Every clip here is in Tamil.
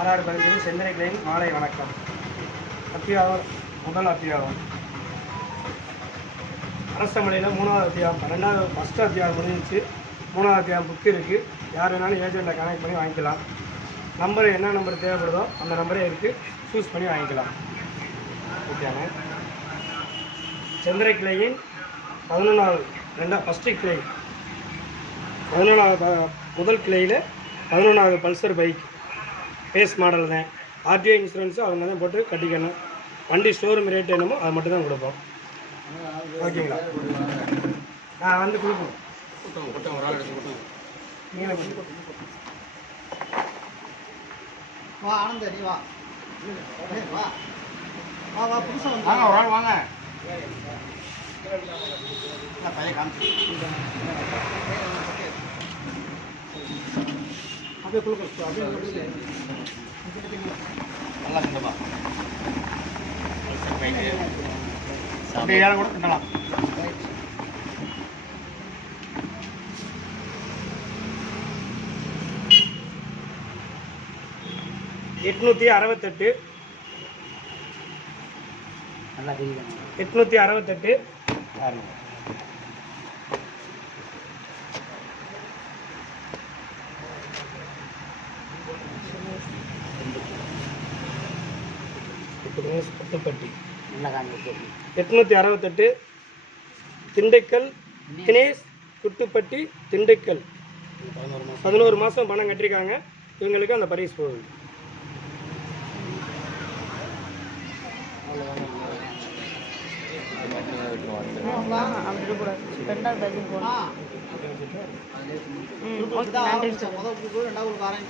6-15 செந்தரை கிளைன் மாலை வணக்கம். அத்தியாயம் முதல் அத்தியாயம் அரசமலையில் 3வது அத்தியாயம் 2வது ஃபஸ்ட்டு அத்தியாயம் முடிஞ்சிச்சு. 3வது அத்தியாயம் புக்கு இருக்குது. யார் வேணாலும் ஏஜெண்ட்டை கனெக்ட் பண்ணி வாங்கிக்கலாம். நம்பர் என்ன நம்பர் தேவைப்படுதோ அந்த நம்பரே இருக்குது, சூஸ் பண்ணி வாங்கிக்கலாம். ஓகேண்ணா. செந்தரை கிளையின் 11வது ஃபஸ்ட்டு கிளை 11வது முதல் கிளையில் 11வது பல்சர் பைக் பேஸ் மாடல் தான். ஆர்டிஓ இன்சூரன்ஸும் அவங்க தான் போட்டு கட்டிக்கணும். வண்டி ஷோரூம் ரேட் என்னமோ அதை மட்டும் தான் கொடுப்போம். ஓகேங்களா? நான் வந்து கொடுப்போம். வா ஆனந்த நீ வா வா வா வா புதுசாக வாங்க ஒரு ஆள் வாங்க பையன் காமிச்சு அப்படியே கொடுக்க அப்படியே நல்லா கண்டப்பா அப்படியே யாரை கூட கண்டலாம். 868 நல்லா தெரியுது. 868 புத்துப்பட்டி 868 திண்டுக்கல் தினேஷ் குட்டுப்பட்டி திண்டுக்கல் 11 மாதம் பணம் கட்டியிருக்காங்க. இவங்களுக்கு அந்த பரிசு போகுது.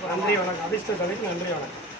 நன்றி வணக்கம். அதிர்ஷ்ட தலைக்கு நன்றி வணக்கம்.